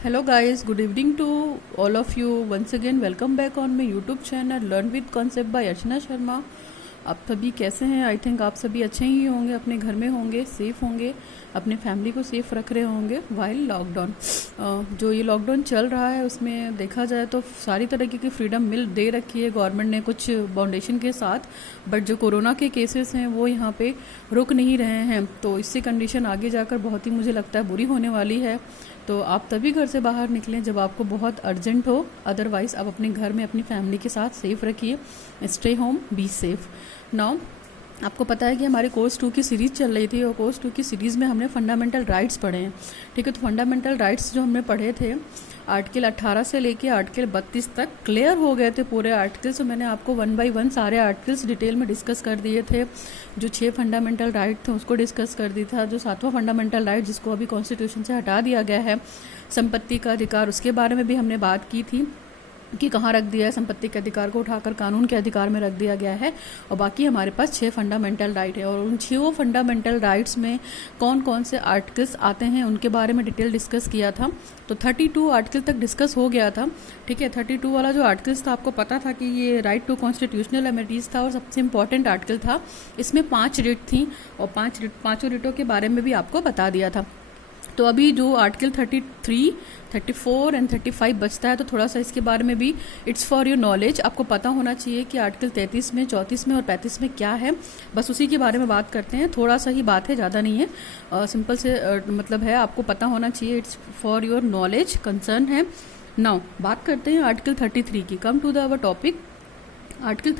Hello guys, good evening to all of you. Once again welcome back on my YouTube channel Learn with Concept by Archana Sharma. आप सभी कैसे हैं? I think आप सभी अच्छे ही होंगे, अपने घर में होंगे, सेफ़ होंगे, अपने फैमिली को सेफ़ रख रहे होंगे वाइल लॉकडाउन। जो ये लॉकडाउन चल रहा है उसमें देखा जाए तो सारी तरीके की फ्रीडम मिल दे रखी है गवर्नमेंट ने कुछ बाउंडेशन के साथ, बट जो कोरोना के केसेस हैं वो यहाँ पे रुक नहीं रहे हैं। तो इससे कंडीशन आगे जाकर बहुत ही मुझे लगता है बुरी होने वाली है। तो आप तभी घर से बाहर निकलें जब आपको बहुत अर्जेंट हो, अदरवाइज़ आप अपने घर में अपनी फैमिली के साथ सेफ रखिए। Stay home, be safe. Now आपको पता है कि हमारे कोर्स 2 की सीरीज़ चल रही थी और कोर्स 2 की सीरीज़ में हमने फंडामेंटल राइट्स पढ़े हैं। ठीक है, तो फंडामेंटल राइट्स जो हमने पढ़े थे आर्टिकल 18 से लेके आर्टिकल 32 तक क्लियर हो गए थे पूरे आर्टिकल्स। तो मैंने आपको 1 बाय 1 सारे आर्टिकल्स डिटेल में डिस्कस कर दिए थे। जो 6 फंडामेंटल राइट थे उसको डिस्कस कर दिया था। जो 7वां फंडामेंटल राइट जिसको अभी कॉन्स्टिट्यूशन से हटा दिया गया है, संपत्ति का अधिकार, उसके बारे में भी हमने बात की थी कि कहाँ रख दिया है, संपत्ति के अधिकार को उठाकर कानून के अधिकार में रख दिया गया है। और बाकी हमारे पास 6 फंडामेंटल राइट है और उन 6 फंडामेंटल राइट्स में कौन कौन से आर्टिकल्स आते हैं उनके बारे में डिटेल डिस्कस किया था। तो 32 आर्टिकल तक डिस्कस हो गया था। ठीक है, 32 वाला जो आर्टिकल्स था आपको पता था कि ये राइट टू कॉन्स्टिट्यूशनल एमिनिटीज़ था और सबसे इंपॉर्टेंट आर्टिकल था। इसमें 5 रिट थी और पाँचों रिटों के बारे में भी आपको बता दिया था। तो अभी जो आर्टिकल 33, 34 एंड 35 बचता है, तो थोड़ा सा इसके बारे में भी इट्स फॉर योर नॉलेज आपको पता होना चाहिए कि आर्टिकल 33 में, 34 में और 35 में क्या है। बस उसी के बारे में बात करते हैं। थोड़ा सा ही बात है, ज़्यादा नहीं है। सिंपल से मतलब है, आपको पता होना चाहिए, it's for your knowledge concern है। नाउ बात करते हैं आर्टिकल 33 की। Come to the our topic. Article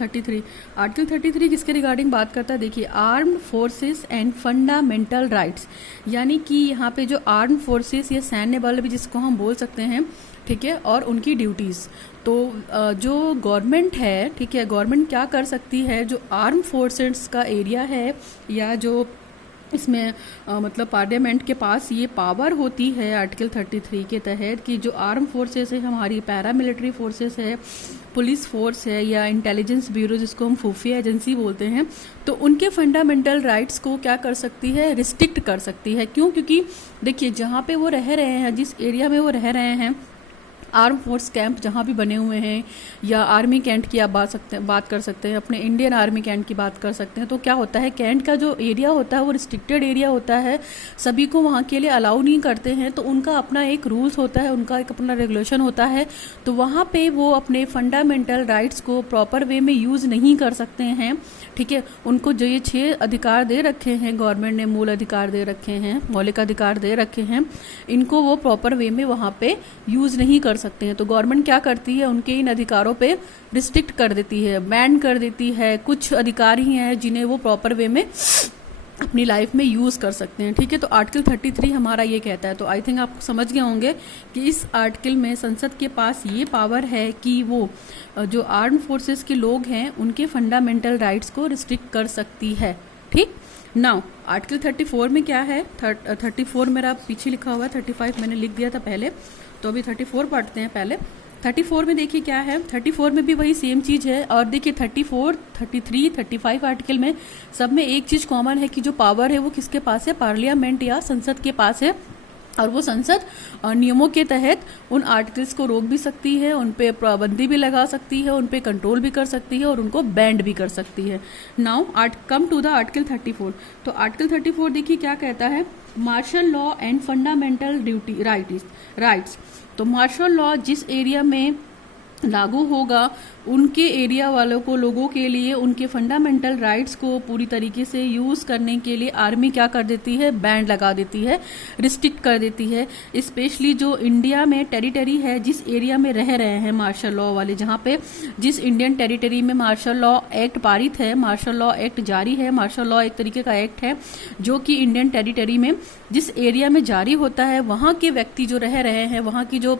33 किसके रिगार्डिंग बात करता है? देखिए, armed forces and fundamental rights, यानी कि यहाँ पे जो आर्म्ड फोर्सेस या सैन्य बल भी जिसको हम बोल सकते हैं, ठीक है, और उनकी ड्यूटीज़। तो जो गवर्नमेंट है, ठीक है, गवर्नमेंट क्या कर सकती है, जो आर्म फोर्सेस का एरिया है या जो इसमें मतलब पार्लियामेंट के पास ये पावर होती है आर्टिकल 33 के तहत कि जो आर्म फोर्सेस है, हमारी पैरामिलिट्री फोर्सेस है, पुलिस फोर्स है या इंटेलिजेंस ब्यूरो जिसको हम खुफिया एजेंसी बोलते हैं, तो उनके फंडामेंटल राइट्स को क्या कर सकती है? रिस्ट्रिक्ट कर सकती है। क्यों? क्योंकि देखिए, जहाँ पे वो रह रहे हैं, जिस एरिया में वो रह रहे हैं, आर्म फोर्स कैंप जहाँ भी बने हुए हैं या आर्मी कैंट की आप बात कर सकते हैं, अपने इंडियन आर्मी कैंट की बात कर सकते हैं। तो क्या होता है, कैंट का जो एरिया होता है वो रिस्ट्रिक्टेड एरिया होता है, सभी को वहाँ के लिए अलाउ नहीं करते हैं। तो उनका अपना एक रूल्स होता है, उनका एक अपना रेगुलेशन होता है। तो वहाँ पे वो अपने फंडामेंटल राइट्स को प्रॉपर वे में यूज़ नहीं कर सकते हैं। ठीक है, उनको जो ये 6 अधिकार दे रखे हैं गवर्नमेंट ने, मूल अधिकार दे रखे हैं, मौलिक अधिकार दे रखे हैं, इनको वो प्रॉपर वे में वहाँ पे यूज़ नहीं कर सकते हैं। तो गवर्नमेंट क्या करती है, उनके इन अधिकारों पे रिस्ट्रिक्ट कर देती है, बैन कर देती है। कुछ अधिकार ही हैं जिन्हें वो प्रॉपर वे में अपनी लाइफ में यूज़ कर सकते हैं। ठीक है, तो आर्टिकल 33 हमारा ये कहता है। तो आई थिंक आप समझ गए होंगे कि इस आर्टिकल में संसद के पास ये पावर है कि वो जो आर्म फोर्सेस के लोग हैं उनके फंडामेंटल राइट्स को रिस्ट्रिक्ट कर सकती है। ठीक, नाउ आर्टिकल 34 में क्या है? 34 मेरा पीछे लिखा हुआ है, 35 मैंने लिख दिया था पहले, तो अभी 34 पढ़ते हैं पहले। 34 में देखिए क्या है, 34 में भी वही सेम चीज़ है। और देखिए 34, 33, 35 आर्टिकल में सब में एक चीज़ कॉमन है कि जो पावर है वो किसके पास है? पार्लियामेंट या संसद के पास है। और वो संसद नियमों के तहत उन आर्टिकल्स को रोक भी सकती है, उन पे पाबंदी भी लगा सकती है, उन पे कंट्रोल भी कर सकती है और उनको बैंड भी कर सकती है। Now come to the article 34। तो आर्टिकल 34 देखिए क्या कहता है, martial law and fundamental duty rights. तो मार्शल लॉ जिस एरिया में लागू होगा उनके एरिया वालों को, लोगों के लिए उनके फंडामेंटल राइट्स को पूरी तरीके से यूज़ करने के लिए आर्मी क्या कर देती है? बैंड लगा देती है, रिस्ट्रिक्ट कर देती है। स्पेशली जो इंडिया में टेरिटरी है, जिस एरिया में रह रहे हैं मार्शल लॉ वाले, जहाँ पे जिस इंडियन टेरिटरी में मार्शल लॉ एक्ट पारित है, मार्शल लॉ एक्ट जारी है। मार्शल लॉ एक तरीके का एक्ट है जो कि इंडियन टेरिटरी में जिस एरिया में जारी होता है, वहाँ के व्यक्ति जो रह रहे हैं, वहाँ की जो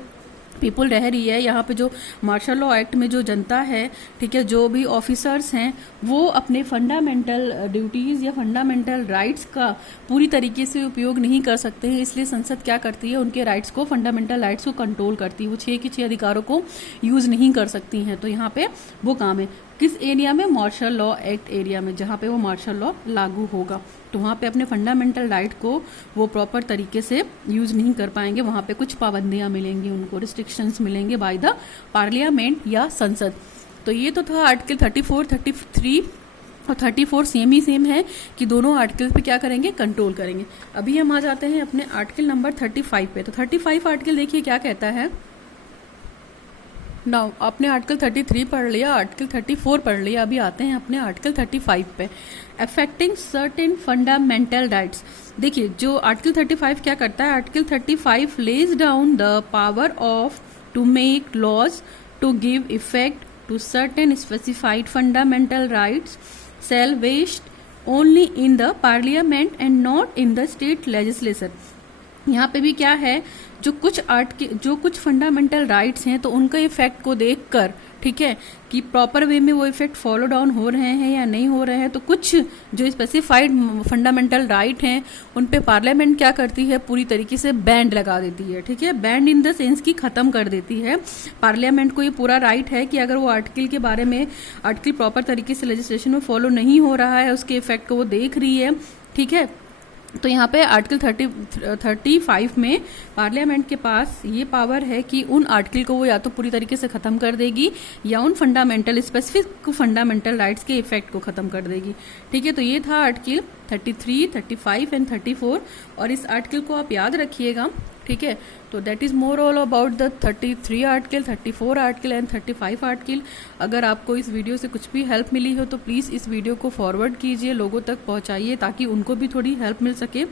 पीपल रह रही है, यहाँ पे जो मार्शल लॉ एक्ट में जो जनता है, ठीक है, जो भी ऑफिसर्स हैं, वो अपने फंडामेंटल ड्यूटीज़ या फंडामेंटल राइट्स का पूरी तरीके से उपयोग नहीं कर सकते हैं। इसलिए संसद क्या करती है, उनके राइट्स को, फंडामेंटल राइट्स को कंट्रोल करती है। वो 6 के 6 अधिकारों को यूज़ नहीं कर सकती हैं। तो यहाँ पे वो काम है। किस एरिया में? मार्शल लॉ एक्ट एरिया में, जहाँ पे वो मार्शल लॉ लागू होगा। तो वहाँ पे अपने फंडामेंटल राइट को वो प्रॉपर तरीके से यूज नहीं कर पाएंगे, वहाँ पे कुछ पाबंदियाँ मिलेंगी उनको, रिस्ट्रिक्शंस मिलेंगे बाय द पार्लियामेंट या संसद। तो ये तो था आर्टिकल 34, 33 और 34 सेम ही सेम है कि दोनों आर्टिकल पे क्या करेंगे? कंट्रोल करेंगे। अभी हम आ जाते हैं अपने आर्टिकल नंबर 35 पे। तो 35 आर्टिकल देखिए क्या कहता है। नाउ आपने आर्टिकल 33 पढ़ लिया, आर्टिकल 34 पढ़ लिया, अभी आते हैं अपने आर्टिकल 35 पे। Affecting certain fundamental rights. देखिए जो आर्टिकल 35 क्या करता है, article 35 lays down the power of to make laws to give effect to certain specified fundamental rights shall vested only in the parliament and not in the state legislature। यहाँ पे भी क्या है, जो कुछ फंडामेंटल राइट्स हैं तो उनका इफेक्ट को देखकर, ठीक है, कि प्रॉपर वे में वो इफेक्ट फॉलो डाउन हो रहे हैं या नहीं हो रहे हैं। तो कुछ जो स्पेसिफाइड फंडामेंटल राइट हैं उन पे पार्लियामेंट क्या करती है, पूरी तरीके से बैंड लगा देती है, ठीक है। बैंड इन द सेंस की खत्म कर देती है। पार्लियामेंट को ये पूरा राइट है कि अगर वो आर्टिकल के बारे में, आर्टिकल प्रॉपर तरीके से लेजिस्लेशन में फॉलो नहीं हो रहा है, उसके इफेक्ट को वो देख रही है, ठीक है। तो यहाँ पे आर्टिकल 35 में पार्लियामेंट के पास ये पावर है कि उन आर्टिकल को वो या तो पूरी तरीके से खत्म कर देगी या उन फंडामेंटल स्पेसिफिक फंडामेंटल राइट्स के इफेक्ट को खत्म कर देगी, ठीक है। तो ये था आर्टिकल 33, 35 एंड 34 और इस आर्टिकल को आप याद रखिएगा, ठीक है। तो that is more all about the 33 article, 34 article and 35 article. अगर आपको इस वीडियो से कुछ भी हेल्प मिली हो तो प्लीज़ इस वीडियो को फॉरवर्ड कीजिए, लोगों तक पहुंचाइए ताकि उनको भी थोड़ी हेल्प मिल सके,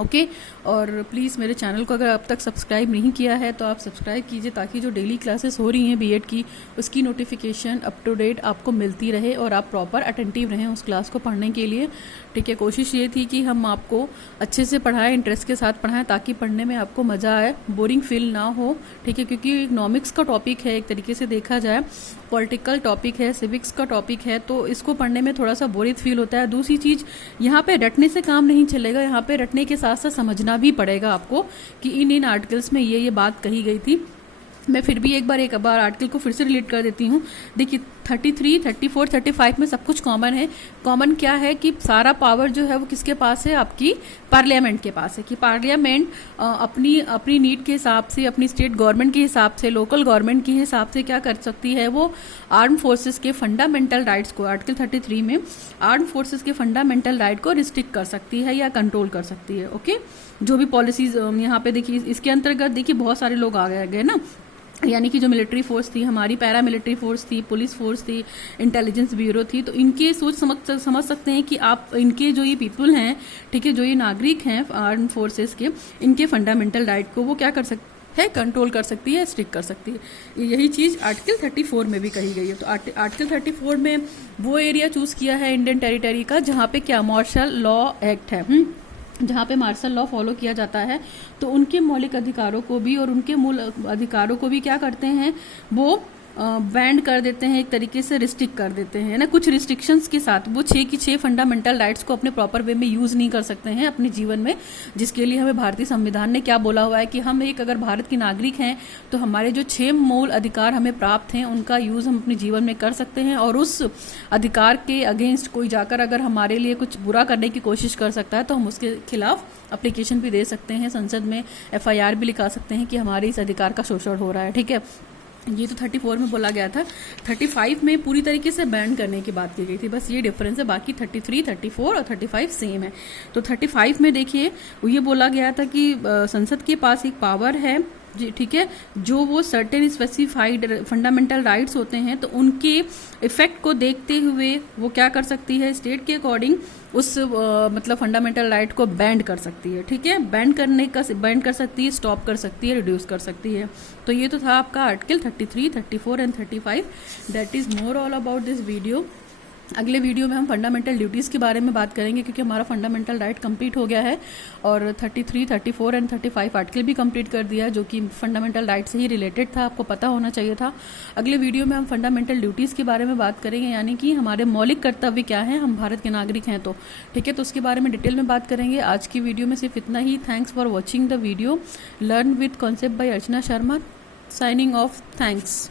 ओके। और प्लीज़ मेरे चैनल को अगर अब तक सब्सक्राइब नहीं किया है तो आप सब्सक्राइब कीजिए ताकि जो डेली क्लासेस हो रही हैं बीएड की, उसकी नोटिफिकेशन अप टू डेट आपको मिलती रहे और आप प्रॉपर अटेंटिव रहें उस क्लास को पढ़ने के लिए, ठीक है। कोशिश ये थी कि हम आपको अच्छे से पढ़ाएं, इंटरेस्ट के साथ पढ़ाएं ताकि पढ़ने में आपको मज़ा आए, बोरिंग फील ना हो, ठीक है। क्योंकि इकोनॉमिक्स का टॉपिक है, एक तरीके से देखा जाए पॉलिटिकल टॉपिक है, सिविक्स का टॉपिक है, तो इसको पढ़ने में थोड़ा सा बोरिंग फील होता है। दूसरी चीज़, यहाँ पे रटने से काम नहीं चलेगा, यहाँ पे रटने के साथ साथ समझना भी पड़ेगा आपको कि इन आर्टिकल्स में ये बात कही गई थी। मैं फिर भी एक बार आर्टिकल को फिर से रिलेट कर देती हूँ। देखिए 33, 34, 35 में सब कुछ कॉमन है। कॉमन क्या है कि सारा पावर जो है वो किसके पास है, आपकी पार्लियामेंट के पास है। कि पार्लियामेंट अपनी नीड के हिसाब से, अपनी स्टेट गवर्नमेंट के हिसाब से, लोकल गवर्नमेंट के हिसाब से क्या कर सकती है, वो आर्म फोर्सेस के फंडामेंटल राइट्स को, आर्टिकल 33 में आर्म फोर्सेस के फंडामेंटल राइट को रिस्ट्रिक्ट कर सकती है या कंट्रोल कर सकती है, ओके। जो भी पॉलिसीज यहाँ पे देखिए, इसके अंतर्गत देखिए बहुत सारे लोग आ गए ना, यानी कि जो मिलिट्री फोर्स थी हमारी, पैरा मिलिट्री फोर्स थी, पुलिस फोर्स थी, इंटेलिजेंस ब्यूरो थी, तो इनके सोच समझ सकते हैं कि आप इनके जो ये पीपल हैं, ठीक है, जो ये नागरिक हैं आर्म फोर्सेस के, इनके फंडामेंटल राइट को वो क्या कर सकते है, कंट्रोल कर सकती है, स्ट्रिक्ट कर सकती है। यही चीज़ आर्टिकल 34 में भी कही गई है। तो आर्टिकल 34 में वो एरिया चूज किया है इंडियन टेरिटरी का जहाँ पे क्या मार्शल लॉ एक्ट है, जहाँ पे मार्शल लॉ फॉलो किया जाता है। तो उनके मौलिक अधिकारों को भी और उनके मूल अधिकारों को भी क्या करते हैं, वो बैंड कर देते हैं, एक तरीके से रिस्ट्रिक्ट कर देते हैं ना, कुछ रिस्ट्रिक्शंस के साथ। वो 6 की 6 फंडामेंटल राइट्स को अपने प्रॉपर वे में यूज नहीं कर सकते हैं अपने जीवन में, जिसके लिए हमें भारतीय संविधान ने क्या बोला हुआ है कि हम एक अगर भारत के नागरिक हैं तो हमारे जो 6 मूल अधिकार हमें प्राप्त हैं उनका यूज हम अपने जीवन में कर सकते हैं। और उस अधिकार के अगेंस्ट कोई जाकर अगर हमारे लिए कुछ बुरा करने की कोशिश कर सकता है तो हम उसके खिलाफ एप्लीकेशन भी दे सकते हैं, संसद में FIR भी लिखा सकते हैं कि हमारे इस अधिकार का शोषण हो रहा है, ठीक है। ये तो 34 में बोला गया था। 35 में पूरी तरीके से बैन करने की बात की गई थी, बस ये डिफरेंस है। बाकी 33, 34 और 35 सेम है। तो 35 में देखिए ये बोला गया था कि संसद के पास एक पावर है, ठीक है, जो वो सर्टेन स्पेसिफाइड फंडामेंटल राइट्स होते हैं तो उनके इफेक्ट को देखते हुए वो क्या कर सकती है, स्टेट के अकॉर्डिंग उस मतलब फंडामेंटल राइट को बैंड कर सकती है, ठीक है। बैंड कर सकती है, स्टॉप कर सकती है, रिड्यूस कर सकती है। तो ये तो था आपका article 33, 34 and 35। That is more all about this video. अगले वीडियो में हम फंडामेंटल ड्यूटीज़ के बारे में बात करेंगे क्योंकि हमारा फंडामेंटल राइट कंप्लीट हो गया है और 33, 34 एंड 35 आर्टिकल भी कंप्लीट कर दिया जो कि फंडामेंटल राइट से ही रिलेटेड था, आपको पता होना चाहिए था। अगले वीडियो में हम फंडामेंटल ड्यूटीज़ के बारे में बात करेंगे, यानी कि हमारे मौलिक कर्तव्य क्या हैं, हम भारत के नागरिक हैं तो, ठीक है। तो उसके बारे में डिटेल में बात करेंगे। आज की वीडियो में सिर्फ इतना ही। Thanks for watching the video. Learn with concept by Archana Sharma. Signing off. Thanks.